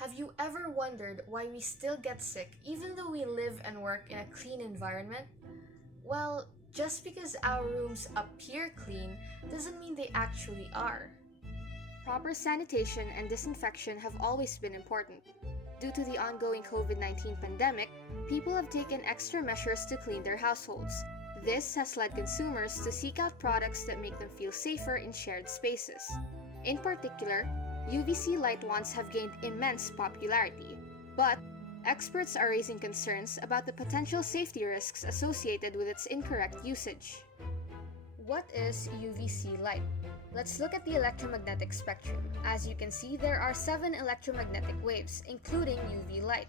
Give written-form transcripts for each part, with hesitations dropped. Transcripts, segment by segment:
Have you ever wondered why we still get sick even though we live and work in a clean environment? Well, just because our rooms appear clean doesn't mean they actually are. Proper sanitation and disinfection have always been important. Due to the ongoing COVID-19 pandemic, people have taken extra measures to clean their households. This has led consumers to seek out products that make them feel safer in shared spaces. In particular, UVC light wands have gained immense popularity, but experts are raising concerns about the potential safety risks associated with its incorrect usage. What is UVC light? Let's look at the electromagnetic spectrum. As you can see, there are 7 electromagnetic waves, including UV light.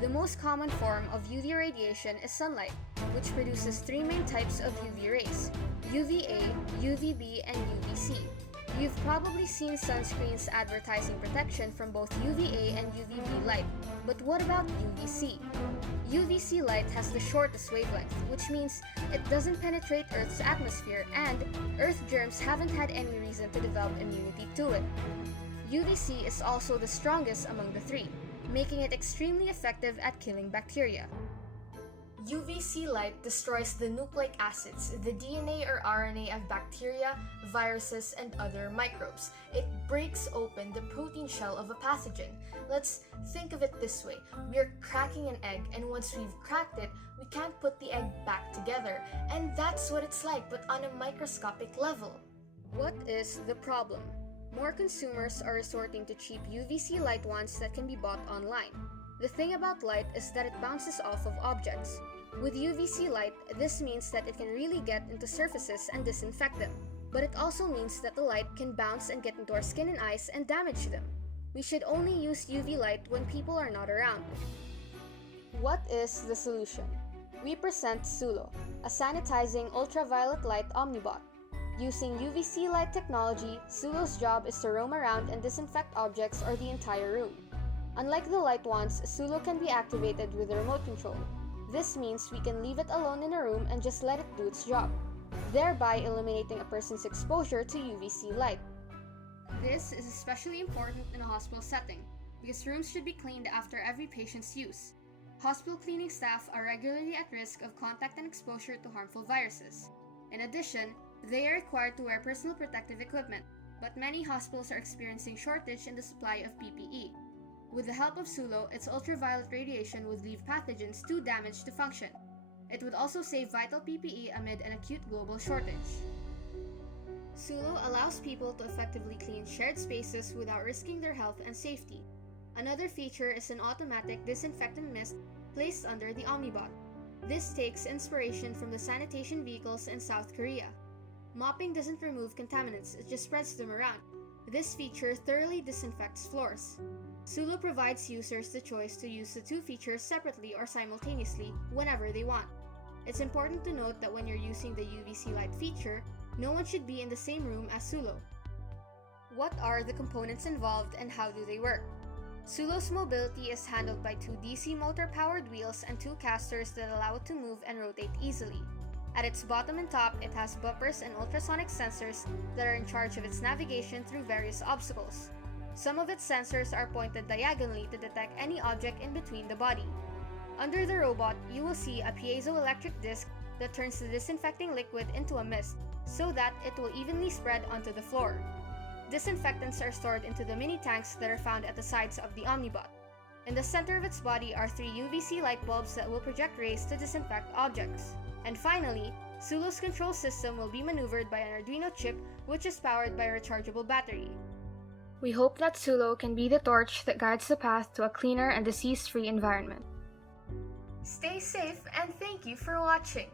The most common form of UV radiation is sunlight, which produces 3 main types of UV rays: UVA, UVB, and UVC. You've probably seen sunscreens advertising protection from both UVA and UVB light, but what about UVC? UVC light has the shortest wavelength, which means it doesn't penetrate Earth's atmosphere, and Earth germs haven't had any reason to develop immunity to it. UVC is also the strongest among the 3, making it extremely effective at killing bacteria. UVC light destroys the nucleic acids, the DNA or RNA of bacteria, viruses, and other microbes. It breaks open the protein shell of a pathogen. Let's think of it this way. We're cracking an egg, and once we've cracked it, we can't put the egg back together. And that's what it's like, but on a microscopic level. What is the problem? More consumers are resorting to cheap UVC light wands that can be bought online. The thing about light is that it bounces off of objects. With UVC light, this means that it can really get into surfaces and disinfect them. But it also means that the light can bounce and get into our skin and eyes and damage them. We should only use UV light when people are not around. What is the solution? We present SULO, a sanitizing ultraviolet light Omnibot. Using UVC light technology, SULO's job is to roam around and disinfect objects or the entire room. Unlike the light wands, SULO can be activated with a remote control. This means we can leave it alone in a room and just let it do its job, thereby eliminating a person's exposure to UVC light. This is especially important in a hospital setting, because rooms should be cleaned after every patient's use. Hospital cleaning staff are regularly at risk of contact and exposure to harmful viruses. In addition, they are required to wear personal protective equipment, but many hospitals are experiencing shortage in the supply of PPE. With the help of SULO, its ultraviolet radiation would leave pathogens too damaged to function. It would also save vital PPE amid an acute global shortage. SULO allows people to effectively clean shared spaces without risking their health and safety. Another feature is an automatic disinfectant mist placed under the Omnibot. This takes inspiration from the sanitation vehicles in South Korea. Mopping doesn't remove contaminants, it just spreads them around. This feature thoroughly disinfects floors. SULO provides users the choice to use the 2 features separately or simultaneously whenever they want. It's important to note that when you're using the UVC light feature, no one should be in the same room as SULO. What are the components involved and how do they work? SULO's mobility is handled by 2 DC motor-powered wheels and 2 casters that allow it to move and rotate easily. At its bottom and top, it has bumpers and ultrasonic sensors that are in charge of its navigation through various obstacles. Some of its sensors are pointed diagonally to detect any object in between the body. Under the robot, you will see a piezoelectric disc that turns the disinfecting liquid into a mist, so that it will evenly spread onto the floor. Disinfectants are stored into the mini tanks that are found at the sides of the Omnibot. In the center of its body are 3 UVC light bulbs that will project rays to disinfect objects. And finally, SULO's control system will be maneuvered by an Arduino chip, which is powered by a rechargeable battery. We hope that SULO can be the torch that guides the path to a cleaner and disease-free environment. Stay safe and thank you for watching!